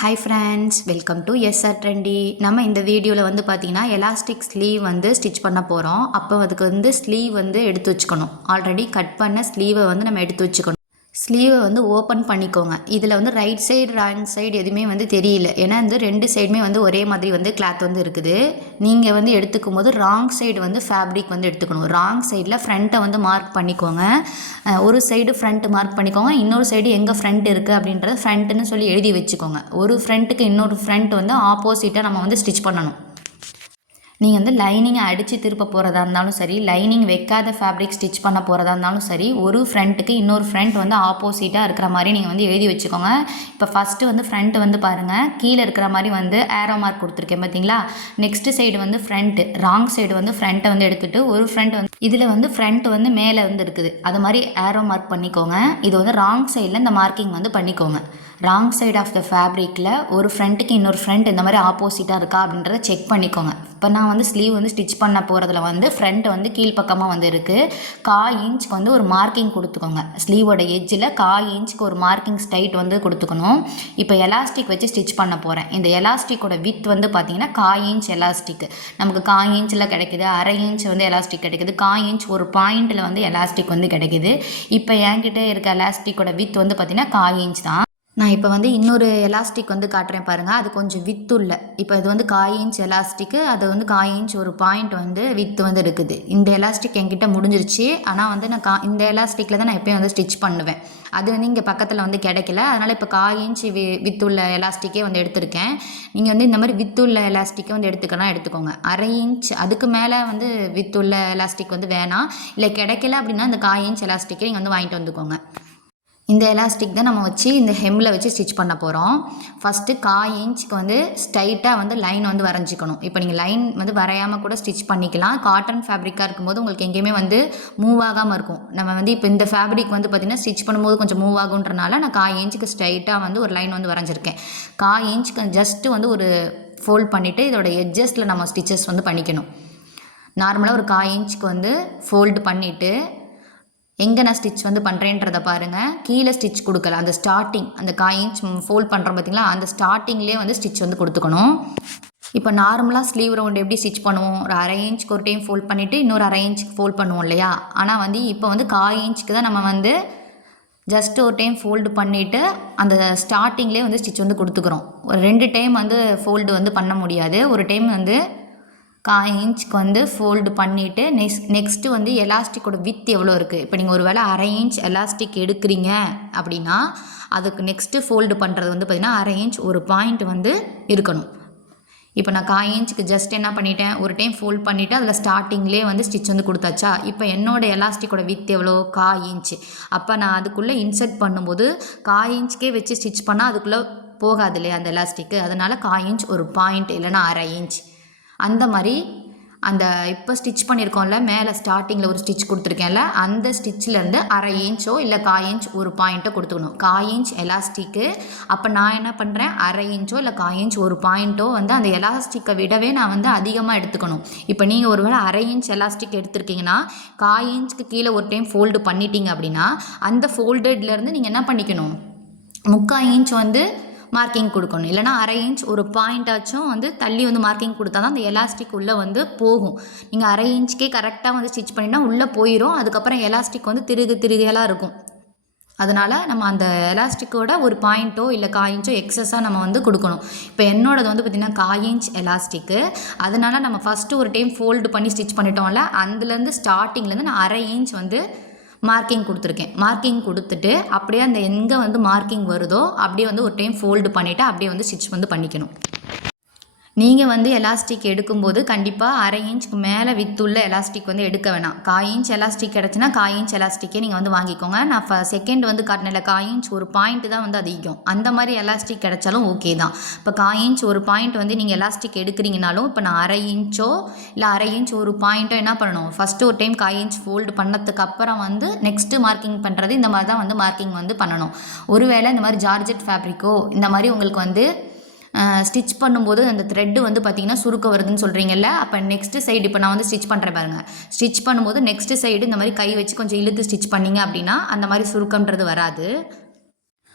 Hi friends, welcome to SR Trendy. நம்ம இந்த வீடியோவில் வந்து பார்த்தீங்கன்னா எலாஸ்டிக் ஸ்லீவ் வந்து ஸ்டிச் பண்ண போகிறோம். அப்போ அதுக்கு வந்து ஸ்லீவ் வந்து எடுத்து வச்சுக்கணும். ஆல்ரெடி கட் பண்ண ஸ்லீவை வந்து நம்ம எடுத்து வச்சுக்கணும். ஸ்லீவை வந்து ஓப்பன் பண்ணிக்கோங்க. இதில் வந்து ரைட் சைடு ராங் சைடு எதுவுமே வந்து தெரியல. ஏன்னா இந்த ரெண்டு சைடுமே வந்து ஒரே மாதிரி வந்து கிளாத் வந்து இருக்குது. நீங்கள் வந்து எடுத்துக்கும் போது ராங் சைடு வந்து ஃபேப்ரிக் வந்து எடுத்துக்கணும். ராங் சைடில் ஃப்ரண்ட்டை வந்து மார்க் பண்ணிக்கோங்க. ஒரு சைடு ஃப்ரண்ட் மார்க் பண்ணிக்கோங்க. இன்னொரு சைடு எங்கே ஃப்ரண்ட் இருக்குது அப்படின்றத ஃப்ரண்ட்டுன்னு சொல்லி எழுதி வச்சுக்கோங்க. ஒரு ஃப்ரண்ட்டுக்கு இன்னொரு ஃப்ரண்ட் வந்து ஆப்போசிட்டாக நம்ம வந்து ஸ்டிச் பண்ணணும். நீங்கள் வந்து லைனிங்கை அடித்து திருப்ப போகிறதா இருந்தாலும் சரி, லைனிங் வைக்காத ஃபேப்ரிக் ஸ்டிச் பண்ண போகிறதா இருந்தாலும் சரி, ஒரு ஃப்ரண்ட்டுக்கு இன்னொரு ஃப்ரண்ட் வந்து ஆப்போசிட்டாக இருக்கிற மாதிரி நீங்கள் வந்து எழுதி வச்சுக்கோங்க. இப்போ ஃபஸ்ட்டு வந்து ஃப்ரண்ட் வந்து பாருங்கள், கீழே இருக்கிற மாதிரி வந்து ஏரோ மார்க் கொடுத்துருக்கேன் பார்த்தீங்களா. நெக்ஸ்ட் சைடு வந்து ஃப்ரண்ட்டு, ராங் சைடு வந்து ஃப்ரண்ட்டை வந்து எடுத்துகிட்டு ஒரு ஃப்ரண்ட் வந்து இதில் வந்து ஃப்ரண்ட் வந்து மேலே வந்து இருக்குது, அது மாதிரி ஏரோ மார்க் பண்ணிக்கோங்க. இது வந்து ராங் சைடில் இந்த மார்க்கிங் வந்து பண்ணிக்கோங்க. ராங் சைடு ஆஃப் த ஃபேப்ரிக்கில் ஒரு ஃப்ரண்ட்டுக்கு இன்னொரு ஃப்ரண்ட் இந்த மாதிரி ஆப்போசிட்டாக இருக்கா அப்படின்றத செக் பண்ணிக்கோங்க. இப்போ நான் வந்து ஸ்லீவ் வந்து ஸ்டிச் பண்ண போகிறதுல வந்து ஃப்ரண்ட் வந்து கீழ்ப்பக்கமாக வந்து இருக்குது. 1/4 இன்ச்சுக்கு வந்து ஒரு மார்க்கிங் கொடுத்துக்கோங்க. ஸ்லீவோட எட்ஜில் 1/4 இன்ச்சுக்கு ஒரு மார்க்கிங் ஸ்ட்ரைட் வந்து கொடுத்துக்கணும். இப்போ எலாஸ்டிக் வச்சு ஸ்டிச் பண்ண போகிறேன். இந்த எலாஸ்டிக்கோட வித் வந்து பார்த்தீங்கன்னா 1/4 இன்ச் எலாஸ்டிக் நமக்கு 1/4 இன்ச்சில் கிடைக்குது, 1/2 இன்ச் வந்து எலாஸ்டிக் கிடைக்குது, 1/4 இன்ச் ஒரு பாயிண்டில் வந்து எலாஸ்டிக் வந்து கிடைக்குது. இப்போ என்கிட்ட இருக்க எலாஸ்டிக்கோட வித் வந்து பார்த்தீங்கன்னா 1/4 இன்ச் தான். நான் இப்போ வந்து இன்னொரு எலாஸ்டிக் வந்து காட்டுறேன் பாருங்கள், அது கொஞ்சம் வித்துள்ள. இப்போ இது வந்து 1/4 இன்ச் எலாஸ்டிக்கு, அது வந்து 1/4 இன்ச் ஒரு பாயிண்ட் வந்து வித்து வந்து இருக்குது. இந்த எலாஸ்டிக் என்கிட்ட முடிஞ்சிருச்சு. ஆனால் வந்து நான் இந்த எலாஸ்டிக்கில் தான் நான் எப்போயும் வந்து ஸ்டிச் பண்ணுவேன். அது வந்து இங்கே பக்கத்தில் வந்து கிடைக்கல. அதனால் இப்போ 1/4 இன்ச் வித்துள்ள எலாஸ்டிக்கே வந்து எடுத்திருக்கேன். நீங்கள் வந்து இந்த மாதிரி வித்துள்ள எலாஸ்டிக்கே வந்து எடுத்துக்கோங்க. 1/2 இன்ச் அதுக்கு மேலே வந்து வித்துள்ள எலாஸ்டிக் வந்து வேணாம். இல்லை கிடைக்கல அப்படின்னா இந்த 1/4 இன்ச் எலாஸ்டிக்கே நீங்கள் வந்து வாங்கிட்டு வந்துக்கோங்க. இந்த எலாஸ்டிக் தான் நம்ம வச்சு இந்த ஹெம்மில் வச்சு ஸ்டிச் பண்ண போகிறோம். ஃபஸ்ட்டு 1/4 இன்ச்சுக்கு வந்து ஸ்ட்ரைட்டாக வந்து லைன் வந்து வரைஞ்சிக்கணும். இப்போ நீங்கள் லைன் வந்து வரையாமல் கூட ஸ்டிச் பண்ணிக்கலாம். காட்டன் ஃபேப்ரிக்காக இருக்கும்போது உங்களுக்கு எங்கேயுமே வந்து மூவ் ஆகாமல் இருக்கும். நம்ம வந்து இப்போ இந்த ஃபேப்ரிக் வந்து பார்த்திங்கன்னா ஸ்டிச் பண்ணும்போது கொஞ்சம் மூவ் ஆகுன்றனால நான் 1/4 இன்ச்சுக்கு ஸ்ட்ரைட்டாக வந்து ஒரு லைன் வந்து வரைஞ்சிருக்கேன். 1/4 இன்ச்சுக்கு ஜஸ்ட்டு வந்து ஒரு ஃபோல்ட் பண்ணிவிட்டு இதோட எட்ஜஸில் நம்ம ஸ்டிச்சஸ் வந்து பண்ணிக்கணும். நார்மலாக ஒரு 1/4 இன்ச்சுக்கு வந்து ஃபோல்டு பண்ணிவிட்டு எங்கே நான் ஸ்டிச் வந்து பண்ணுறேன்றதை பாருங்கள். கீழே ஸ்டிச் கொடுக்கல, அந்த ஸ்டார்டிங் அந்த 1/4 இன்ச் ஃபோல்ட் பண்ணுறோம் பார்த்திங்களா, அந்த ஸ்டார்டிங்லேயே வந்து ஸ்டிச் வந்து கொடுத்துக்கணும். இப்போ நார்மலாக ஸ்லீவ் ரவுண்ட் எப்படி ஸ்டிச் பண்ணுவோம், ஒரு 1/2 இன்ச்சுக்கு ஒரு டைம் ஃபோல்ட் பண்ணிவிட்டு இன்னொரு 1/2 இன்ச்சுக்கு ஃபோல்ட் பண்ணுவோம் இல்லையா. ஆனால் வந்து இப்போ வந்து 1/4 இன்ச்சுக்கு தான் நம்ம வந்து ஜஸ்ட் ஒரு டைம் ஃபோல்டு பண்ணிவிட்டு அந்த ஸ்டார்டிங்லேயே வந்து ஸ்டிச் வந்து கொடுத்துக்குறோம். ஒரு 2 டைம் வந்து ஃபோல்டு வந்து பண்ண முடியாது. ஒரு டைம் வந்து 1/4 இன்ச்சுக்கு வந்து ஃபோல்டு பண்ணிவிட்டு நெக்ஸ்ட்டு வந்து எலாஸ்டிக்கோட வித் எவ்வளோ இருக்குது. இப்போ நீங்கள் ஒரு வேளை 1/2 இன்ச் எலாஸ்டிக் எடுக்கிறீங்க அப்படின்னா அதுக்கு நெக்ஸ்ட்டு ஃபோல்டு பண்ணுறது வந்து பார்த்திங்கன்னா 1/2 இன்ச் ஒரு பாயிண்ட் வந்து இருக்கணும். இப்போ நான் 1/4 இன்ச்சுக்கு ஜஸ்ட் என்ன பண்ணிட்டேன், ஒரு டைம் ஃபோல்ட் பண்ணிவிட்டு அதில் ஸ்டார்டிங்லேயே வந்து ஸ்டிச் வந்து கொடுத்தாச்சா. இப்போ என்னோடய எலாஸ்டிக்கோட வித் எவ்வளோ, 1/4 இன்ச்சு. அப்போ நான் அதுக்குள்ளே இன்சர்ட் பண்ணும்போது 1/4 இன்ச்சுக்கே வச்சு ஸ்டிச் பண்ணால் அதுக்குள்ளே போகாது இல்லையா அந்த எலாஸ்டிக்கு. அதனால் 1/4 இன்ச் ஒரு பாயிண்ட் இல்லைன்னா 1/2 இன்ச் அந்த மாதிரி அந்த இப்போ ஸ்டிச் பண்ணியிருக்கோம்ல, மேலே ஸ்டார்டிங்கில் ஒரு ஸ்டிச் கொடுத்துருக்கேன்ல, அந்த ஸ்டிச்சிலேருந்து 1/2 இன்ச்சோ இல்லை 1/4 இன்ச் ஒரு பாயிண்ட்டோ கொடுத்துக்கணும். 1/4 இன்ச் எலாஸ்டிக்கு. அப்போ நான் என்ன பண்ணுறேன், 1/2 இன்ச்சோ இல்லை 1/4 இன்ச் ஒரு பாயிண்ட்டோ வந்து அந்த எலாஸ்டிக்கை விடவே நான் வந்து அதிகமாக எடுத்துக்கணும். இப்போ நீங்கள் ஒரு வேளை 1/2 இன்ச் எலாஸ்டிக் எடுத்துருக்கீங்கன்னா 1/4 இன்ச்சுக்கு கீழே ஒரு டைம் ஃபோல்டு பண்ணிட்டீங்க அப்படின்னா அந்த ஃபோல்டட்லேருந்து நீங்கள் என்ன பண்ணிக்கணும், 3/4 இன்ச் வந்து மார்க்கிங் கொடுக்கணும். இல்லைனா 1/2 இன்ச் ஒரு பாயிண்டாச்சும் வந்து தள்ளி வந்து மார்க்கிங் கொடுத்தா தான் அந்த எலாஸ்டிக் உள்ளே வந்து போகும். நீங்கள் 1/2 இன்ச்சுக்கே கரெக்டாக வந்து ஸ்டிச் பண்ணினா உள்ளே போயிடும். அதுக்கப்புறம் எலாஸ்டிக் வந்து திருதியெல்லாம் இருக்கும். அதனால் நம்ம அந்த எலாஸ்டிக்கோட ஒரு பாயிண்ட்டோ இல்லை 1/4 இன்ச்சோ எக்ஸஸாக நம்ம வந்து கொடுக்கணும். இப்போ என்னோடது வந்து பார்த்திங்கன்னா 1/4 இன்ச் எலாஸ்டிக்கு. அதனால் நம்ம ஃபஸ்ட்டு ஒரு டைம் ஃபோல்டு பண்ணி ஸ்டிச் பண்ணிட்டோம்ல, அதுலேருந்து ஸ்டார்டிங்லேருந்து நான் 1/2 இன்ச் வந்து மார்க்கிங் கொடுத்துருக்கேன். மார்க்கிங் கொடுத்துட்டு அப்படியே அந்த எங்கே வந்து மார்க்கிங் வருதோ அப்படியே வந்து ஒரு டைம் ஃபோல்டு பண்ணிவிட்டு அப்படியே வந்து ஸ்டிச் வந்து பண்ணிக்கணும். நீங்கள் வந்து எலாஸ்டிக் எடுக்கும்போது கண்டிப்பாக 1/2 இன்ச்சுக்கு மேலே வித்துள்ள எலாஸ்டிக் வந்து எடுக்க வேணாம். 1/4 இன்ச் எலாஸ்டிக் கிடச்சுன்னா 1/4 இன்ச் எலாஸ்டிக்கே நீங்கள் வந்து வாங்கிக்கோங்க. நான் செகண்ட் வந்து காட்டினில் 1/4 இன்ச் ஒரு பாயிண்ட் தான் வந்து அதிகம். அந்த மாதிரி எலாஸ்டிக் கிடச்சாலும் ஓகே தான். இப்போ 1/4 இன்ச் ஒரு பாயிண்ட் வந்து நீங்கள் எலாஸ்டிக் எடுக்கிறீங்கனாலும் இப்போ நான் 1/2 இன்ச்சோ இல்லை 1/2 இன்ச் ஒரு பாயிண்ட்டோ என்ன பண்ணணும், ஃபஸ்ட்டு ஒரு டைம் 1/4 இன்ச் ஃபோல்டு பண்ணதுக்கு அப்புறம் வந்து நெக்ஸ்ட்டு மார்க்கிங் பண்ணுறது இந்த மாதிரி தான் வந்து மார்க்கிங் வந்து பண்ணணும். ஒருவேளை இந்த மாதிரி ஜார்ஜெட் ஃபேப்ரிக்கோ இந்த மாதிரி உங்களுக்கு வந்து ஸ்டிச் பண்ணும்போது அந்த த்ரெட்டு வந்து பார்த்திங்கன்னா சுருக்க வருதுன்னு சொல்கிறீங்கல்ல, அப்போ நெக்ஸ்ட்டு சைடு இப்போ நான் வந்து ஸ்டிச் பண்ணுறேன் பாருங்கள். ஸ்டிச் பண்ணும்போது நெக்ஸ்ட்டு சைடு இந்த மாதிரி கை வச்சு கொஞ்சம் இழுத்து ஸ்டிச் பண்ணிங்க அப்படின்னா அந்த மாதிரி சுருக்கம்ன்றது வராது.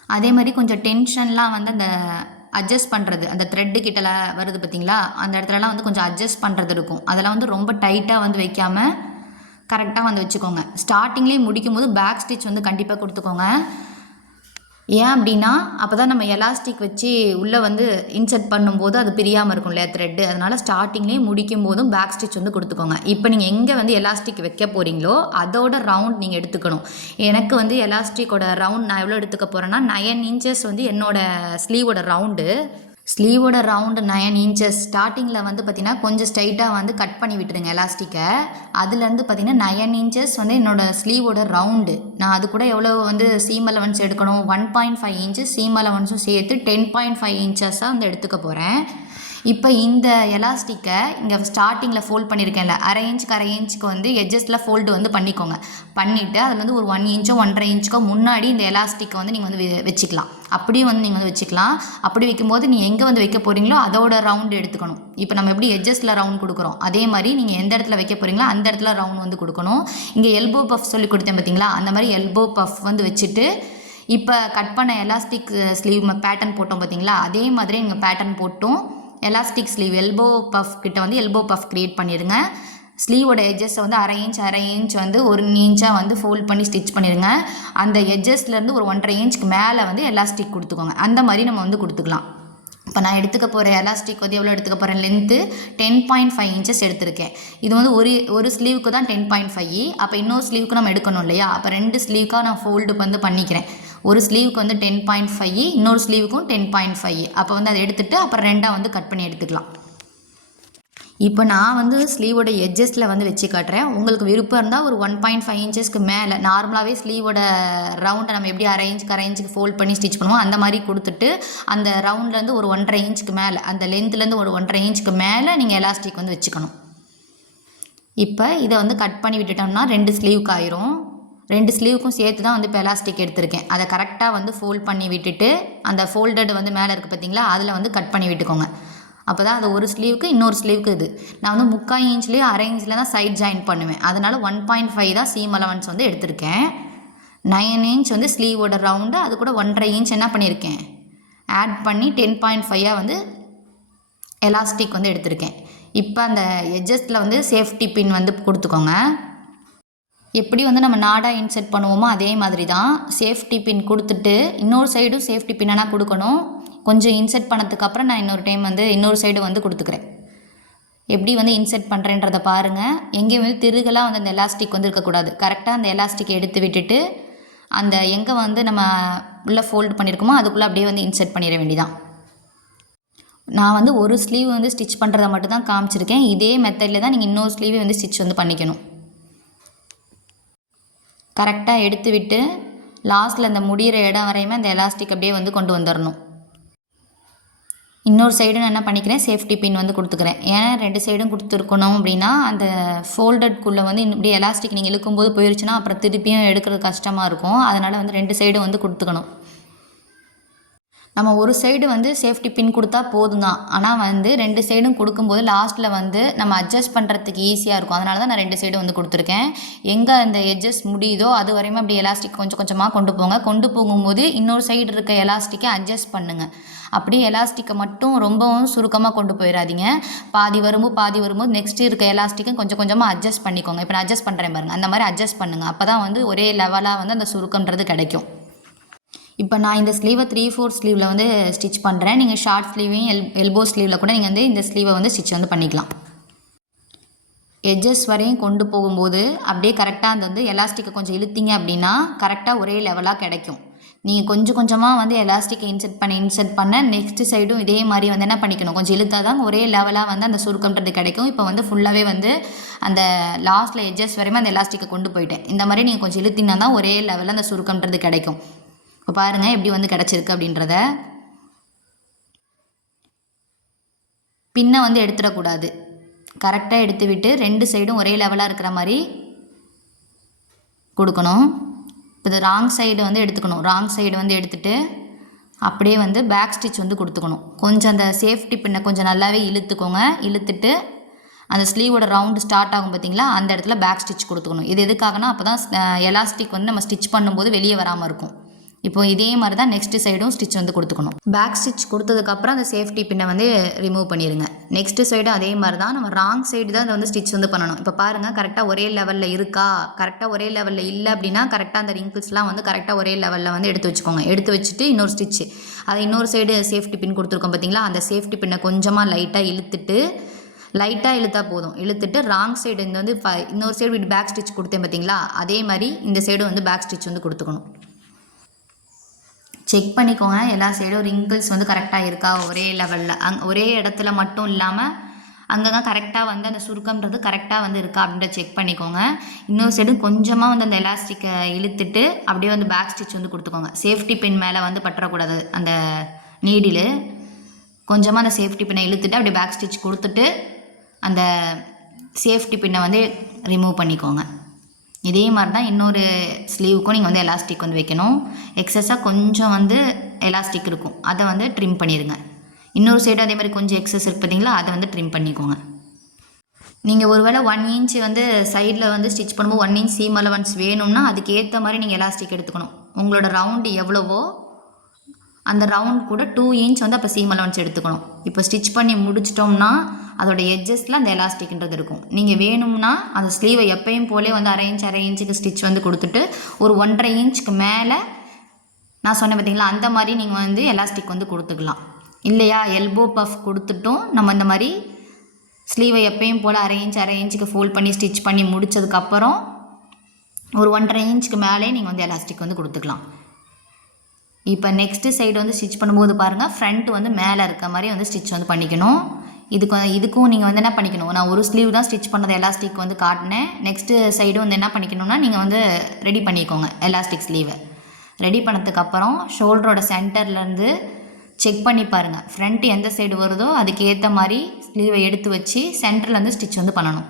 அதே மாதிரி கொஞ்சம் டென்ஷன்லாம் வந்து அந்த அட்ஜஸ்ட் பண்ணுறது, அந்த த்ரெட்டு கிட்டல வருது பார்த்தீங்களா, அந்த இடத்துலலாம் வந்து கொஞ்சம் அட்ஜஸ்ட் பண்ணுறது இருக்கும். அதெல்லாம் வந்து ரொம்ப டைட்டாக வந்து வைக்காமல் கரெக்டாக வந்து வச்சுக்கோங்க. ஸ்டார்டிங்லேயே முடிக்கும்போது பேக் ஸ்டிச் வந்து கண்டிப்பாக கொடுத்துக்கோங்க. ஏன் அப்படின்னா அப்போ தான் நம்ம எலாஸ்டிக் வச்சு உள்ளே வந்து இன்சர்ட் பண்ணும்போது அது பிரியாமல் இருக்கும் இல்லையா த்ரெட்டு. அதனால் ஸ்டார்டிங்லேயே முடிக்கும் போதும் பேக் ஸ்டிச் வந்து கொடுத்துக்கோங்க. இப்போ நீங்கள் எங்கே வந்து எலாஸ்டிக் வைக்க போகிறீங்களோ அதோட ரவுண்ட் நீங்கள் எடுத்துக்கணும். எனக்கு வந்து எலாஸ்டிக்கோட ரவுண்ட் நான் எவ்வளோ எடுத்துக்க போகிறேன்னா 9 இன்ச்சஸ் வந்து என்னோடய ஸ்லீவோட ரவுண்டு. ஸ்லீவோட ரவுண்டு 9 இன்ச்சஸ். ஸ்டார்டிங்கில் வந்து பார்த்திங்கன்னா கொஞ்சம் ஸ்ட்ரைட்டாக வந்து கட் பண்ணி விட்டுருங்க எலாஸ்டிக்கை. அதுலேருந்து பார்த்திங்கன்னா 9 இன்ச்சஸ் வந்து என்னோடய ஸ்லீவோட ரவுண்டு. நான் அது கூட எவ்வளோ வந்து சீம் அலவன்ஸ் எடுக்கணும், 1.5 இன்ச்சஸ் சீம் அலவன்ஸும் சேர்த்து 10.5 இன்ச்சஸாக வந்து எடுத்துக்க போகிறேன். இப்போ இந்த எலாஸ்டிக்கை இங்கே ஸ்டார்டிங்கில் ஃபோல்ட் பண்ணியிருக்கேன்ல, அரை இன்ச்சுக்கு வந்து எட்ஜஸில் ஃபோல்டு வந்து பண்ணிக்கோங்க. பண்ணிவிட்டு அதில் வந்து ஒரு 1 இன்ச்சோ 1.5 இன்ச்சுக்கோ முன்னாடி இந்த எலாஸ்டிக்கை வந்து நீங்கள் வந்து வச்சுக்கலாம். அப்படியும் வந்து நீங்கள் வந்து வச்சுக்கலாம். அப்படி வைக்கும்போது நீங்கள் எங்கே வந்து வைக்க போகிறீங்களோ அதோட ரவுண்டு எடுத்துக்கணும். இப்போ நம்ம எப்படி எட்ஜஸில் ரவுண்ட் கொடுக்குறோம் அதே மாதிரி நீங்கள் எந்த இடத்துல வைக்க போகிறீங்களோ அந்த இடத்துல ரவுண்ட் வந்து கொடுக்கணும். இங்கே எல்போ பஃப் சொல்லி கொடுத்தேன் பார்த்தீங்களா, அந்த மாதிரி எல்போ பஃப் வந்து வச்சுட்டு இப்போ கட் பண்ண எலாஸ்டிக் ஸ்லீவ் பேட்டர்ன் போட்டோம் பார்த்தீங்களா, அதே மாதிரி நீங்கள் பேட்டர்ன் போட்டும் எலாஸ்டிக் ஸ்லீவ் எல்போ பஃப் கிட்ட வந்து எல்போ பஃப் க்ரியேட் பண்ணிடுங்க. ஸ்லீவோட எட்ஜஸை வந்து அரை இன்ச் வந்து 1 இன்ச்சாக வந்து ஃபோல்ட் பண்ணி ஸ்டிச் பண்ணிடுங்க. அந்த எட்ஜஸ்லேருந்து ஒரு 1.5 இன்ச்சுக்கு மேலே வந்து எலாஸ்டிக் கொடுத்துக்கோங்க. அந்த மாதிரி நம்ம வந்து கொடுத்துக்கலாம். இப்போ நான் எடுத்துக்க போகிற எலாஸ்டிக் வந்து எவ்வளோ எடுத்துக்க போகிறேன், லென்த்து 10.5 இன்ச்சஸ் எடுத்திருக்கேன். இது வந்து ஒரு ஸ்லீவுக்கு தான் 10.5. அப்போ இன்னொரு ஸ்லீவுக்கு நம்ம எடுக்கணும் இல்லையா, அப்போ 2 ஸ்லீவுக்காக நான் ஃபோல்டு வந்து பண்ணிக்கிறேன். ஒரு ஸ்லீவுக்கு வந்து 10.5, இன்னொரு ஸ்லீவுக்கும் 10.5. அப்போ வந்து அதை எடுத்துகிட்டு அப்புறம் 2ஆக வந்து கட் பண்ணி எடுத்துக்கலாம். இப்போ நான் வந்து ஸ்லீவோட எட்ஜஸில் வந்து வச்சு காட்டுறேன். உங்களுக்கு விருப்பம் இருந்தால் ஒரு 1.5 இன்ச்சஸ்க்கு மேலே நார்மலாகவே ஸ்லீவோட ரவுண்டை நம்ம எப்படி அரை இன்ச்சுக்கு ஃபோல்ட் பண்ணி ஸ்டிச் பண்ணுவோம் அந்த மாதிரி கொடுத்துட்டு அந்த ரவுண்ட்லேருந்து ஒரு 1.5 இன்ச்சுக்கு மேலே, அந்த லென்த்லேருந்து ஒரு 1.5 இன்ச்சுக்கு மேலே நீங்கள் எலாஸ்டிக் வந்து வச்சுக்கணும். இப்போ இதை வந்து கட் பண்ணி விட்டுட்டோம்னா 2 ஸ்லீவுக்கு ஆயிரும். 2 ஸ்லீவுக்கும் சேர்த்து தான் வந்து இப்போ எலாஸ்டிக் எடுத்திருக்கேன். அதை கரெக்டாக வந்து ஃபோல்ட் பண்ணி விட்டுட்டு அந்த ஃபோல்டட் வந்து மேலே இருக்குது பார்த்தீங்களா, அதில் வந்து கட் பண்ணி விட்டுக்கோங்க. அப்போ தான் அது ஒரு ஸ்லீவுக்கு இன்னொரு ஸ்லீவுக்கு இது நான் வந்து 3/4 இன்ச்லேயே அரை இன்ச்சில் தான் சைட் ஜாயின் பண்ணுவேன். அதனால் 1.5 தான் சீம் அலவன்ஸ் வந்து எடுத்திருக்கேன். 9 இன்ச் வந்து ஸ்லீவோட ரவுண்டு, அது கூட 1.5 இன்ச் என்ன பண்ணியிருக்கேன் ஆட் பண்ணி 10.5 வந்து எலாஸ்டிக் வந்து எடுத்திருக்கேன். இப்போ அந்த எட்ஜஸில் வந்து சேஃப்டி பின் வந்து கொடுத்துக்கோங்க. எப்படி வந்து நம்ம நாடாக இன்செர்ட் பண்ணுவோமோ அதே மாதிரி தான் சேஃப்டி பின் கொடுத்துட்டு இன்னொரு சைடும் சேஃப்டி பின்னாக கொடுக்கணும். கொஞ்சம் இன்செர்ட் பண்ணதுக்கப்புறம் நான் இன்னொரு டைம் வந்து இன்னொரு சைடு வந்து கொடுத்துக்கிறேன். எப்படி வந்து இன்செர்ட் பண்ணுறேன்றதை பாருங்கள். எங்கேயும் வந்து திருகலாக வந்து அந்த எலாஸ்டிக் வந்து இருக்கக்கூடாது. கரெக்டாக அந்த எலாஸ்டிக்கை எடுத்து விட்டுட்டு அந்த எங்கே வந்து நம்ம உள்ளே ஃபோல்டு பண்ணியிருக்கோமோ அதுக்குள்ளே அப்படியே வந்து இன்செர்ட் பண்ணிட வேண்டியதான். நான் வந்து ஒரு ஸ்லீவ் வந்து ஸ்டிச் பண்ணுறதை மட்டும் தான் காமிச்சிருக்கேன். இதே மெத்தடில் தான் நீங்கள் இன்னொரு ஸ்லீவை வந்து ஸ்டிச் வந்து பண்ணிக்கணும். கரெக்டாக எடுத்து விட்டு லாஸ்ட்டில் அந்த முடிகிற இடம் வரையுமே அந்த எலாஸ்டிக் அப்படியே வந்து கொண்டு வந்துடணும். இன்னொரு சைடு நான் என்ன பண்ணிக்கிறேன், சேஃப்டி பின் வந்து கொடுத்துக்கிறேன். ஏன்னா 2 சைடும் கொடுத்துருக்கணும் அப்படின்னா அந்த ஃபோல்டட்குள்ளே வந்து இப்படி எலாஸ்டிக் நீங்கள் இழுக்கும்போது போயிடுச்சுன்னா அப்புறம் திருப்பியும் எடுக்கிறது கஷ்டமாக இருக்கும். அதனால் வந்து 2 சைடும் வந்து கொடுத்துக்கணும். நம்ம ஒரு சைடு வந்து சேஃப்டி பின் கொடுத்தா போதும் தான். ஆனால் வந்து 2 சைடும் கொடுக்கும்போது லாஸ்ட்டில் வந்து நம்ம அட்ஜஸ்ட் பண்ணுறதுக்கு ஈஸியாக இருக்கும். அதனால தான் நான் 2 சைடும் வந்து கொடுத்துருக்கேன். எங்கே அந்த எட்ஜஸ் முடியுதோ அது வரையுமே அப்படி எலாஸ்டிக் கொஞ்சம் கொஞ்சமாக கொண்டு போங்க. கொண்டு போகும்போது இன்னொரு சைடு இருக்க எலாஸ்டிக்கை அட்ஜஸ்ட் பண்ணுங்கள். அப்படியே எலாஸ்டிக்கை மட்டும் ரொம்பவும் சுருக்கமாக கொண்டு போயிடாதீங்க. பாதி வரும்போது நெக்ஸ்ட்டு இருக்க எலாஸ்டிக்கை கொஞ்சம் கொஞ்சமாக அட்ஜஸ்ட் பண்ணிக்கோங்க. இப்போ நான் அட்ஜஸ்ட் பண்ணுறேன் பாருங்கள், அந்த மாதிரி அட்ஜஸ்ட் பண்ணுங்கள். அப்போ தான் வந்து ஒரே லெவலாக வந்து அந்த சுருக்கம்ன்றது கிடைக்கும். இப்போ நான் இந்த ஸ்லீவை 3/4 ஸ்லீவில் வந்து ஸ்டிச் பண்ணுறேன். நீங்கள் ஷார்ட் ஸ்லீவையும் எல்போ ஸ்லீவில் கூட நீங்கள் வந்து இந்த ஸ்லீவை வந்து ஸ்டிச் வந்து பண்ணிக்கலாம். எட்ஜஸ் வரையும் கொண்டு போகும்போது அப்படியே கரெக்டாக அந்த வந்து எலாஸ்டிக்கை கொஞ்சம் இழுத்தீங்க அப்படின்னா கரெக்டாக ஒரே லெவலாக கிடைக்கும். நீங்கள் கொஞ்சம் கொஞ்சமாக வந்து எலாஸ்டிக்கை இன்செர்ட் பண்ண நெக்ஸ்ட் சைடும் இதே மாதிரி வந்து என்ன பண்ணிக்கணும், கொஞ்சம் இழுத்தா தான் ஒரே லெவலாக வந்து அந்த சுருக்கம்ன்றது கிடைக்கும். இப்போ வந்து ஃபுல்லாகவே வந்து அந்த லாஸ்ட்டில் எட்ஜஸ் வரையுமே அந்த எலாஸ்டிக்கை கொண்டு போயிட்டேன். இந்த மாதிரி நீங்கள் கொஞ்சம் இழுத்தினா தான் ஒரே லெவலில் அந்த சுருக்கம்ன்றது கிடைக்கும். இப்போ பாருங்கள் எப்படி வந்து கிடச்சிருக்கு அப்படின்றத. பின்னை வந்து எடுத்துடக்கூடாது. கரெக்டாக எடுத்து விட்டு 2 சைடும் ஒரே லெவலாக இருக்கிற மாதிரி கொடுக்கணும். இப்போ இது ராங் சைடு வந்து எடுத்துக்கணும். ராங் சைடு வந்து எடுத்துகிட்டு அப்படியே வந்து பேக் ஸ்டிச் வந்து கொடுத்துக்கணும். கொஞ்சம் அந்த சேஃப்டி பின்னை கொஞ்சம் நல்லாவே இழுத்துக்கோங்க. இழுத்துட்டு அந்த ஸ்லீவோட ரவுண்டு ஸ்டார்ட் ஆகும் பார்த்தீங்களா, அந்த இடத்துல பேக் ஸ்டிச் கொடுத்துக்கணும். இது எதுக்காகனா அப்போ தான் எலாஸ்டிக் வந்து நம்ம ஸ்டிச் பண்ணும்போது வெளியே வராமல் இருக்கும். இப்போ இதே மாதிரி தான் நெக்ஸ்ட் சைடும் ஸ்டிச் வந்து கொடுத்துக்கணும். பேக் ஸ்டிச் கொடுத்ததுக்கப்புறம் அந்த சேஃப்டி பின்னை வந்து ரிமூவ் பண்ணிடுங்க. நெக்ஸ்ட் சைடும் அதே மாதிரி தான், நம்ம ராங் சைடு தான் அதை வந்து ஸ்டிச் வந்து பண்ணணும். இப்போ பாருங்கள், கரெக்டாக ஒரே லெவலில் இருக்கா, கரெக்டாக ஒரே லெவலில் இல்லை அப்படின்னா கரெக்டாக அந்த ரிங்கிள்ஸ்லாம் வந்து கரெக்டாக ஒரே லெவலில் வந்து எடுத்து வச்சுக்கோங்க. எடுத்து வச்சுட்டு இன்னொரு ஸ்டிச்சு, அதை இன்னொரு சைடு சேஃப்டி பின் கொடுத்துருக்கோம் பார்த்தீங்களா, அந்த சேஃப்டி பின்னை கொஞ்சமாக லைட்டாக இழுத்தா போதும். இழுத்துட்டு ராங் சைடு இந்த வந்து இன்னொரு சைடு பேக் ஸ்டிச் கொடுத்தேன் பார்த்தீங்களா, அதே மாதிரி இந்த சைடு வந்து பேக் ஸ்டிச் வந்து கொடுத்துக்கணும். செக் பண்ணிக்கோங்க எல்லா சைடும் ரிங்கிள்ஸ் வந்து கரெக்டாக இருக்கா, ஒரே லெவலில் ஒரே இடத்துல மட்டும் இல்லாமல் அங்கங்கே கரெக்டாக வந்து அந்த சுருக்கம்ன்றது கரெக்டாக வந்து இருக்கா அப்படின்ற செக் பண்ணிக்கோங்க. இன்னொரு சைடும் கொஞ்சமாக வந்து அந்த எலாஸ்டிக்கை இழுத்துட்டு அப்படியே வந்து பேக் ஸ்டிச் வந்து கொடுத்துக்கோங்க. சேஃப்டி பின் மேலே வந்து பற்றக்கூடாது அந்த நீடில். கொஞ்சமாக அந்த சேஃப்டி பின்னை இழுத்துட்டு அப்படியே பேக் ஸ்டிச் கொடுத்துட்டு அந்த சேஃப்டி பின்னை வந்து ரிமூவ் பண்ணிக்கோங்க. இதே மாதிரி தான் இன்னொரு ஸ்லீவுக்கும் நீங்கள் வந்து எலாஸ்டிக் வந்து வைக்கணும். எக்ஸஸாக கொஞ்சம் வந்து எலாஸ்டிக் இருக்கும், அதை வந்து ட்ரிம் பண்ணிடுங்க. இன்னொரு சைடு அதே மாதிரி கொஞ்சம் எக்ஸஸ் இருக்குது பார்த்தீங்களா, அதை வந்து ட்ரிம் பண்ணிக்கோங்க. நீங்கள் ஒருவேளை 1 இன்ச் வந்து சைடில் வந்து ஸ்டிச் பண்ணும்போது 1 இன்ச் சீம் அலவன்ஸ் வேணும்னா அதுக்கு ஏற்ற மாதிரி நீங்கள் எலாஸ்டிக் எடுத்துக்கணும். உங்களோட ரவுண்டு எவ்வளவோ அந்த ரவுண்ட் கூட 2 இன்ச் வந்து அப்போ சீம் அலவன்ஸ் எடுத்துக்கணும். இப்போ ஸ்டிச் பண்ணி முடிச்சிட்டோம்னா அதோட எட்ஜஸில் அந்த எலாஸ்டிக்ன்றது இருக்கும். நீங்கள் வேணும்னா அந்த ஸ்லீவை எப்பயும் போலே வந்து அரை இன்ச்சுக்கு ஸ்டிச் வந்து கொடுத்துட்டு ஒரு 1.5 இன்ச்சுக்கு மேலே நான் சொன்னேன் பார்த்தீங்களா, அந்த மாதிரி நீங்கள் வந்து எலாஸ்டிக் வந்து கொடுத்துக்கலாம். இல்லையா, எல்போ பஃப் கொடுத்துட்டும் நம்ம இந்த மாதிரி ஸ்லீவை எப்பயும் போல் அரை இன்ச்சுக்கு ஃபோல்ட் பண்ணி ஸ்டிச் பண்ணி முடித்ததுக்கப்புறம் ஒரு 1.5 இன்ச்சுக்கு மேலே நீங்கள் வந்து எலாஸ்டிக் வந்து கொடுத்துக்கலாம். இப்போ நெக்ஸ்ட்டு சைடு வந்து ஸ்டிச் பண்ணும்போது பாருங்கள், ஃப்ரண்ட் வந்து மேலே இருக்க மாதிரி வந்து ஸ்டிச் வந்து பண்ணிக்கணும். இதுக்கும் நீங்கள் வந்து என்ன பண்ணிக்கணும், நான் ஒரு ஸ்லீவ் தான் ஸ்டிச் பண்ணது எலாஸ்டிக் வந்து காட்டினேன். நெக்ஸ்ட்டு சைடு வந்து என்ன பண்ணிக்கணும்னா நீங்கள் வந்து ரெடி பண்ணிக்கோங்க. எலாஸ்டிக் ஸ்லீவை ரெடி பண்ணதுக்கப்புறம் ஷோல்டரோட சென்டர்லேருந்து செக் பண்ணி பாருங்கள், ஃப்ரண்ட் எந்த சைடு வருதோ அதுக்கு ஏற்ற மாதிரி ஸ்லீவை எடுத்து வச்சு சென்டர்லேருந்து ஸ்டிச் வந்து பண்ணணும்.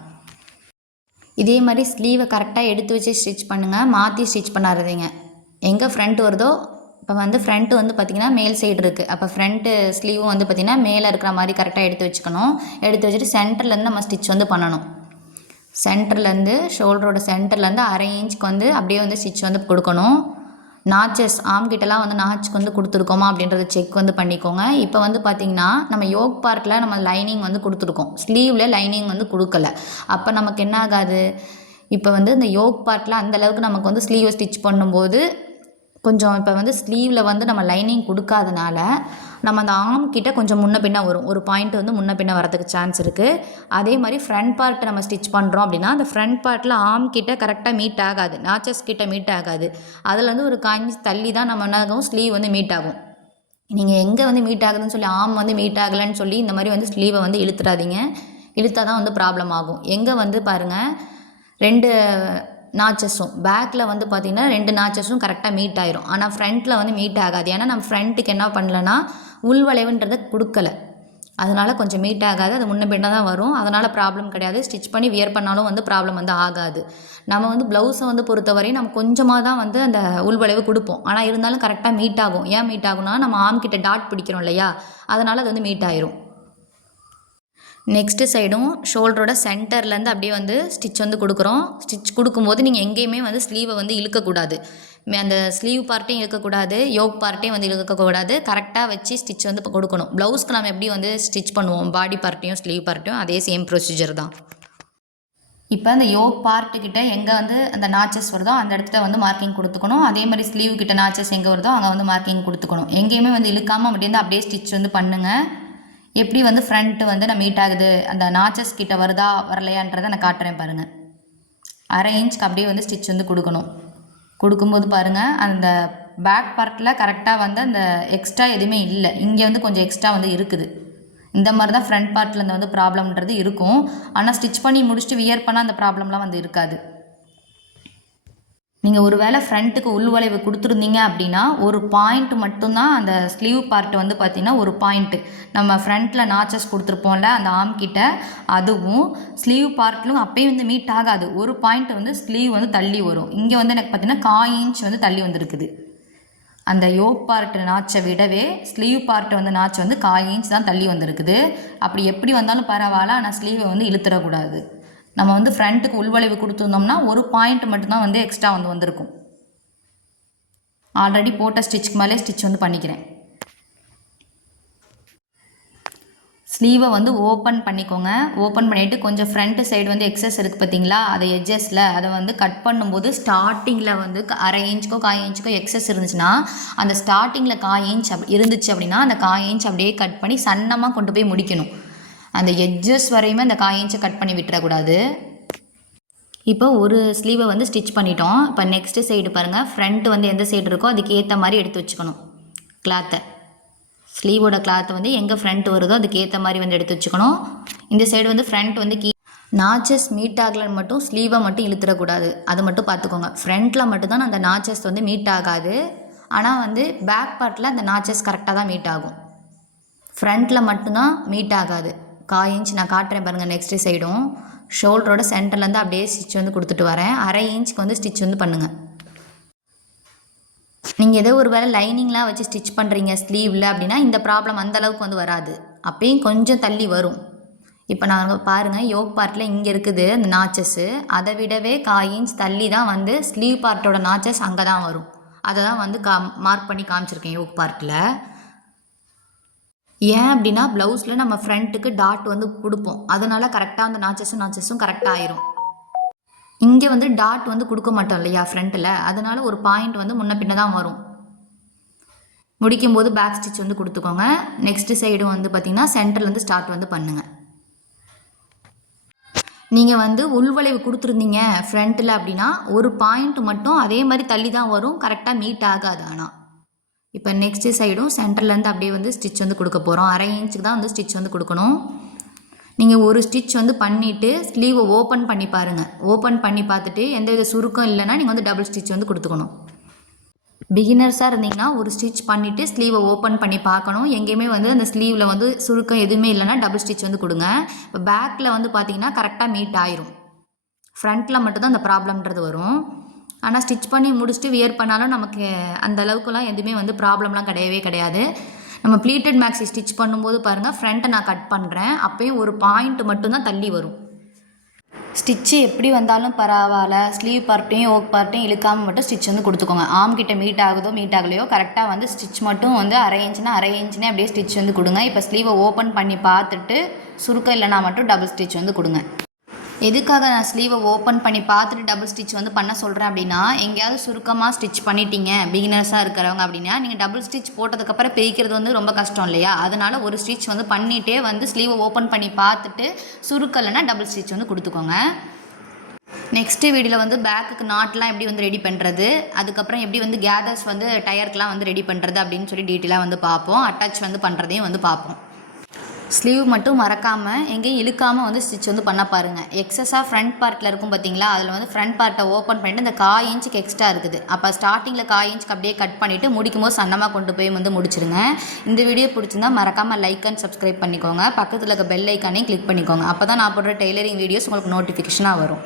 இதே மாதிரி ஸ்லீவை கரெக்டாக எடுத்து வச்சு ஸ்டிச் பண்ணுங்கள், மாற்றி ஸ்டிச் பண்ணாதீங்க. எங்கே ஃப்ரண்ட் வருதோ, இப்போ வந்து ஃப்ரண்ட்டு வந்து பார்த்திங்கன்னா மேல் சைடு இருக்குது, அப்போ ஃப்ரண்ட்டு ஸ்லீவும் வந்து பார்த்திங்கன்னா மேலே இருக்கிற மாதிரி கரெக்டாக எடுத்து வச்சுக்கணும். எடுத்து வச்சுட்டு சென்டர்லேருந்து நம்ம ஸ்டிச் வந்து பண்ணணும். சென்டர்லேருந்து ஷோல்டரோட சென்டர்லேருந்து அரை இன்ச்சுக்கு வந்து அப்படியே வந்து ஸ்டிச் வந்து கொடுக்கணும். நாச்சஸ் ஆம்கிட்டலாம் வந்து நாச்சுக்கு வந்து கொடுத்துருக்கோமா அப்படின்றத செக் வந்து பண்ணிக்கோங்க. இப்போ வந்து பார்த்திங்கன்னா நம்ம யோக் பார்ட்டில் நம்ம லைனிங் வந்து கொடுத்துருக்கோம், ஸ்லீவில் லைனிங் வந்து கொடுக்கல. அப்போ நமக்கு என்ன ஆகாது, இப்போ வந்து இந்த யோக் பார்ட்டில் அந்தளவுக்கு நமக்கு வந்து ஸ்லீவை ஸ்டிச் பண்ணும்போது கொஞ்சம் இப்போ வந்து ஸ்லீவில் வந்து நம்ம லைனிங் கொடுக்காதனால நம்ம அந்த ஆர்ம் கிட்ட கொஞ்சம் முன்ன பின்ன வரும், ஒரு பாயிண்ட் வந்து முன்ன பின்ன வரதுக்கு சான்ஸ் இருக்குது. அதே மாதிரி ஃப்ரண்ட் பார்ட் நம்ம ஸ்டிச் பண்ணுறோம் அப்படின்னா அந்த ஃப்ரண்ட் பார்ட்டில் ஆர்ம் கிட்ட கரெக்டாக மீட் ஆகாது, நாச்சஸ் கிட்ட மீட் ஆகாது. அதுலேருந்து ஒரு காஞ்சி தள்ளி தான் நம்ம என்ன ஆகும், ஸ்லீவ் வந்து மீட் ஆகும். நீங்கள் எங்கே வந்து மீட் ஆகுதுன்னு சொல்லி ஆர்ம் வந்து மீட் ஆகலைன்னு சொல்லி இந்த மாதிரி வந்து ஸ்லீவை வந்து இழுத்துடாதீங்க. இழுத்தா தான் வந்து ப்ராப்ளம் ஆகும். எங்கே வந்து பாருங்கள், 2 நாச்சஸும் பேக்கில் வந்து பார்த்திங்கன்னா 2 நாச்சஸும் கரெக்டாக மீட் ஆயிரும். ஆனால் ஃப்ரண்ட்டில் வந்து மீட் ஆகாது. ஏன்னா நம்ம ஃப்ரண்ட்டுக்கு என்ன பண்ணலன்னா உள்வளைவுன்றதை கொடுக்கல, அதனால் கொஞ்சம் மீட் ஆகாது. அது முன்ன பின்ன தான் வரும், அதனால் ப்ராப்ளம் கிடையாது. ஸ்டிச் பண்ணி வியர் பண்ணாலும் வந்து ப்ராப்ளம் வந்து ஆகாது. நம்ம வந்து ப்ளவுஸை வந்து பொறுத்தவரையும் நம்ம கொஞ்சமாக தான் வந்து அந்த உள்வளைவு கொடுப்போம், ஆனால் இருந்தாலும் கரெக்டாக மீட் ஆகும். ஏன் மீட் ஆகும்னா நம்ம ஆர்ம் கிட்ட டாட் பிடிக்கிறோம் இல்லையா, அதனால் அது வந்து மீட் ஆயிரும். நெக்ஸ்ட்டு சைடும் ஷோல்டரோட சென்டர்லேருந்து அப்படியே வந்து ஸ்டிச் வந்து கொடுக்குறோம். ஸ்டிச் கொடுக்கும்போது நீங்கள் எங்கேயுமே வந்து ஸ்லீவை வந்து இழுக்கக்கூடாது, அந்த ஸ்லீவ் பார்ட்டையும் இழுக்கக்கூடாது, யோக் பார்ட்டையும் வந்து இழுக்கக்கூடாது. கரெக்டாக வச்சு ஸ்டிச் வந்து இப்போ கொடுக்கணும். ப்ளவுஸ்க்கு நம்ம எப்படி வந்து ஸ்டிச் பண்ணுவோம், பாடி பார்ட்டையும் ஸ்லீவ் பார்ட்டையும் அதே சேம் ப்ரொசீஜர் தான். இப்போ அந்த யோக் பார்ட்டுக்கிட்ட எங்கே வந்து அந்த நாச்சஸ் வருதோ அந்த இடத்துல வந்து மார்க்கிங் கொடுத்துக்கணும். அதே மாதிரி ஸ்லீவ் கிட்ட நாச்சஸ் எங்கே வருதோ அங்கே வந்து மார்க்கிங் கொடுத்துக்கணும். எங்கேயுமே வந்து இழுக்காமல் அப்படியே ஸ்டிச் வந்து பண்ணுங்கள். எப்படி வந்து ஃப்ரண்ட்டு வந்து நான் மீட் ஆகுது, அந்த நாச்சஸ் கிட்ட வருதா வரலையான்றதை நான் காட்டுறேன் பாருங்கள். அரை இன்ச்சுக்கு அப்படியே வந்து ஸ்டிச் வந்து கொடுக்கணும். கொடுக்கும்போது பாருங்கள், அந்த பேக் பார்ட்டில் கரெக்டாக வந்து அந்த எக்ஸ்ட்ரா எதுவுமே இல்லை, இங்கே வந்து கொஞ்சம் எக்ஸ்ட்ரா வந்து இருக்குது. இந்த மாதிரி தான் ஃப்ரண்ட் பார்ட்டில் இந்த வந்து ப்ராப்ளம்ன்றது இருக்கும். ஆனால் ஸ்டிச் பண்ணி முடிச்சுட்டு வியர் பண்ணால் அந்த ப்ராப்ளம்லாம் வந்து இருக்காது. நீங்கள் ஒரு வேளை ஃப்ரண்ட்டுக்கு உள்வளைவு கொடுத்துருந்தீங்க அப்படின்னா ஒரு பாயிண்ட் மட்டும்தான் அந்த ஸ்லீவ் பார்ட் வந்து பார்த்திங்கன்னா ஒரு பாயிண்ட்டு நம்ம ஃப்ரண்ட்டில் நாச்சஸ் கொடுத்துருப்போம்ல அந்த ஆர்ம் கிட்ட, அதுவும் ஸ்லீவ் பார்ட்லும் அப்பயும் வந்து மீட் ஆகாது. ஒரு பாயிண்ட் வந்து ஸ்லீவ் வந்து தள்ளி வரும். இங்கே வந்து எனக்கு பார்த்திங்கன்னா 1/4 இன்ச் வந்து தள்ளி வந்துருக்குது. அந்த யோக் பார்ட் நாச்சை விடவே ஸ்லீவ் பார்ட் வந்து நாச்சு வந்து 1/4 இன்ச் தான் தள்ளி வந்திருக்குது. அப்படி எப்படி வந்தாலும் பரவாயில்ல, ஆனால் ஸ்லீவை வந்து இழுத்துடக்கூடாது. நம்ம வந்து ஃப்ரண்ட்டுக்கு உள்வளைவு கொடுத்துருந்தோம்னா ஒரு பாயிண்ட் மட்டும்தான் வந்து எக்ஸ்ட்ரா வந்து வந்திருக்கும். ஆல்ரெடி போட்ட ஸ்டிச்சுக்கு மேலே ஸ்டிச் வந்து பண்ணிக்கிறேன். ஸ்லீவை வந்து ஓப்பன் பண்ணிக்கோங்க. ஓப்பன் பண்ணிவிட்டு கொஞ்சம் ஃப்ரண்ட் சைடு வந்து எக்ஸஸ் இருக்குது பார்த்தீங்களா, அதை எட்ஜஸில் அதை வந்து கட் பண்ணும்போது ஸ்டார்டிங்கில் வந்து 1/2 இன்ச்சுக்கோ 1/4 இன்ச்சுக்கோ எக்ஸஸ் இருந்துச்சுன்னா அந்த ஸ்டார்டிங்கில் 1/4 இன்ச் இருந்துச்சு அப்படின்னா அந்த 1/4 இன்ச் அப்படியே கட் பண்ணி சன்னமாக கொண்டு போய் முடிக்கணும். அந்த எட்ஜஸ் வரையுமே அந்த 1/4 இன்ச்சை கட் பண்ணி விட்டுறக்கூடாது. இப்போ ஒரு ஸ்லீவை வந்து ஸ்டிச் பண்ணிட்டோம். இப்போ நெக்ஸ்ட்டு சைடு பாருங்கள், ஃப்ரண்ட் வந்து எந்த சைடு இருக்கோ அதுக்கு ஏற்ற மாதிரி எடுத்து வச்சுக்கணும். கிளாத்தை ஸ்லீவோட கிளாத்தை வந்து எங்கே ஃப்ரண்ட் வருதோ அதுக்கு ஏற்ற மாதிரி வந்து எடுத்து வச்சுக்கணும். இந்த சைடு வந்து ஃப்ரண்ட் வந்து நாச்சஸ் மீட் ஆகலன்னு மட்டும் ஸ்லீவை மட்டும் இழுத்துடக்கூடாது, அது மட்டும் பார்த்துக்கோங்க. ஃப்ரண்ட்டில் மட்டும்தான் அந்த நாச்சஸ் வந்து மீட் ஆகாது, ஆனால் வந்து பேக் பார்ட்டில் அந்த நாச்சஸ் கரெக்டாக தான் மீட் ஆகும். ஃப்ரண்ட்டில் மட்டும்தான் மீட் ஆகாது. 1/4 இன்ச் நான் காட்டுறேன் பாருங்கள். நெக்ஸ்ட்டு சைடும் ஷோல்டரோட சென்டர்லேருந்து அப்படியே ஸ்டிச் வந்து கொடுத்துட்டு வரேன். 1/2 இன்ச்சுக்கு வந்து ஸ்டிச் வந்து பண்ணுங்கள். நீங்கள் ஏதோ ஒரு வேளை லைனிங்லாம் வச்சு ஸ்டிச் பண்ணுறீங்க ஸ்லீவில் அப்படின்னா இந்த ப்ராப்ளம் அந்தளவுக்கு வந்து வராது, அப்பயும் கொஞ்சம் தள்ளி வரும். இப்போ நாங்கள் பாருங்கள், யோக் பார்ட்டில் இங்கே இருக்குது அந்த நாச்சஸ்ஸு, அதை விடவே 1/4 இன்ச் தள்ளி தான் வந்து ஸ்லீவ் பார்ட்டோட நாச்சஸ் அங்கே தான் வரும். அதை தான் வந்து மார்க் பண்ணி காமிச்சிருக்கேன் யோக் பார்ட்டில். ஏன் அப்படின்னா ப்ளவுஸில் நம்ம ஃப்ரண்ட்டுக்கு டாட் வந்து கொடுப்போம், அதனால கரெக்டாக அந்த நாச்சஸும் கரெக்டாக ஆயிரும். இங்கே வந்து டாட் வந்து கொடுக்க மாட்டோம் இல்லையா ஃப்ரண்ட்டில், அதனால ஒரு பாயிண்ட் வந்து முன்ன பின்ன தான் வரும். முடிக்கும்போது பேக் ஸ்டிச் வந்து கொடுத்துக்கோங்க. நெக்ஸ்ட்டு சைடு வந்து பார்த்திங்கன்னா சென்டர்லேருந்து ஸ்டார்ட் வந்து பண்ணுங்கள். நீங்கள் வந்து உள்வளைவு கொடுத்துருந்தீங்க ஃப்ரண்ட்டில் அப்படின்னா ஒரு பாயிண்ட் மட்டும் அதே மாதிரி தள்ளி தான் வரும், கரெக்டாக மீட் ஆகாது. ஆனால் இப்போ நெக்ஸ்ட்டு சைடும் சென்டர்லேருந்து அப்படியே வந்து ஸ்டிச் வந்து கொடுக்க போகிறோம். 1/2 இன்ச்சுக்கு தான் வந்து ஸ்டிச் வந்து கொடுக்கணும். நீங்கள் ஒரு ஸ்டிச் வந்து பண்ணிவிட்டு ஸ்லீவை ஓப்பன் பண்ணி பாருங்கள். ஓப்பன் பண்ணி பார்த்துட்டு எந்தவித சுருக்கம் இல்லைன்னா நீங்கள் வந்து டபுள் ஸ்டிச் வந்து கொடுத்துக்கணும். பிகினர்ஸாக இருந்தீங்கன்னா ஒரு ஸ்டிச் பண்ணிவிட்டு ஸ்லீவை ஓப்பன் பண்ணி பார்க்கணும். எங்கேயுமே வந்து அந்த ஸ்லீவில் வந்து சுருக்கம் எதுவுமே இல்லைன்னா டபுள் ஸ்டிச் வந்து கொடுங்க. இப்போ பேக்கில் வந்து பார்த்தீங்கன்னா கரெக்டாக மீட் ஆயிரும். ஃப்ரண்ட்டில் மட்டும்தான் அந்த ப்ராப்ளம்ன்றது வரும். ஆனால் ஸ்டிச் பண்ணி முடிச்சுட்டு வியர் பண்ணாலும் நமக்கு அந்த அளவுக்குலாம் எதுவுமே வந்து ப்ராப்ளம்லாம் கிடையவே கிடையாது. நம்ம ப்ளீட்டட் மேக்ஸி ஸ்டிச் பண்ணும்போது பாருங்கள், ஃப்ரண்ட்டை நான் கட் பண்ணுறேன், அப்போயும் ஒரு பாயிண்ட் மட்டும்தான் தள்ளி வரும். ஸ்டிச்சு எப்படி வந்தாலும் பரவாயில்ல, ஸ்லீவ் பார்ட்டையும் ஓக் பார்ட்டையும் இழுக்காமல் மட்டும் ஸ்டிச் வந்து கொடுத்துக்கோங்க. ஆம் கிட்ட மீட் ஆகுதோ மீட் ஆகலையோ கரெக்டாக வந்து ஸ்டிச் மட்டும் வந்து 1/2 இன்ச்சுனா 1/2 இன்ச்சுனே அப்படியே ஸ்டிச் வந்து கொடுங்க. இப்போ ஸ்லீவை ஓப்பன் பண்ணி பார்த்துட்டு சுருக்கம் இல்லைனா மட்டும் டபுள் ஸ்டிச் வந்து கொடுங்க. எதுக்காக நான் ஸ்லீவை ஓப்பன் பண்ணி பார்த்துட்டு டபுள் ஸ்டிச் வந்து பண்ண சொல்கிறேன் அப்படின்னா, எங்கேயாவது சுருக்கமாக ஸ்டிச் பண்ணிட்டீங்க பிகினர்ஸாக இருக்கிறவங்க அப்படின்னா நீங்கள் டபுள் ஸ்டிச் போட்டதுக்கப்புறம் பிரிக்கிறது வந்து ரொம்ப கஷ்டம் இல்லையா, அதனால் ஒரு ஸ்டிச் வந்து பண்ணிகிட்டே வந்து ஸ்லீவை ஓப்பன் பண்ணி பார்த்துட்டு சுருக்கலைன்னா டபுள் ஸ்டிச் வந்து கொடுத்துக்கோங்க. நெக்ஸ்ட்டு வீடியோவில் வந்து பேக்குக்கு நாட்லாம் எப்படி வந்து ரெடி பண்ணுறது, அதுக்கப்புறம் எப்படி வந்து கேதர்ஸ் வந்து டயருக்கெலாம் வந்து ரெடி பண்ணுறது அப்படின்னு சொல்லி டீட்டெயிலாக வந்து பார்ப்போம். அட்டாச் வந்து பண்ணுறதையும் வந்து பார்ப்போம். ஸ்லீவ் மட்டும் மறக்காமல் எங்கேயும் இழுக்காமல் வந்து ஸ்டிச் வந்து பண்ண பாருங்கள். எக்ஸஸாக ஃப்ரண்ட் பார்ட்டில் இருக்கும் பார்த்தீங்களா, அதில் வந்து ஃப்ரண்ட் பார்ட்டை ஓப்பன் பண்ணிவிட்டு இந்த 1/4 இன்ச்சுக்கு எக்ஸ்ட்ரா இருக்குது, அப்போ ஸ்டார்டிங்கில் 1/4 இன்ச்சுக்கு அப்படியே கட் பண்ணிவிட்டு முடிக்கும்போது சன்னமாக கொண்டு போய் வந்து முடிச்சிருங்க. இந்த வீடியோ பிடிச்சிருந்தா மறக்காமல் லைக் அண்ட் சப்ஸ்கிரைப் பண்ணிக்கோங்க. பக்கத்தில் இருக்க பெல் ஐக்கானையும் கிளிக் பண்ணிக்கோங்க. அப்போ தான் நான் போடுற டெய்லரிங் வீடியோஸ் உங்களுக்கு நோட்டிஃபிகேஷனாக வரும்.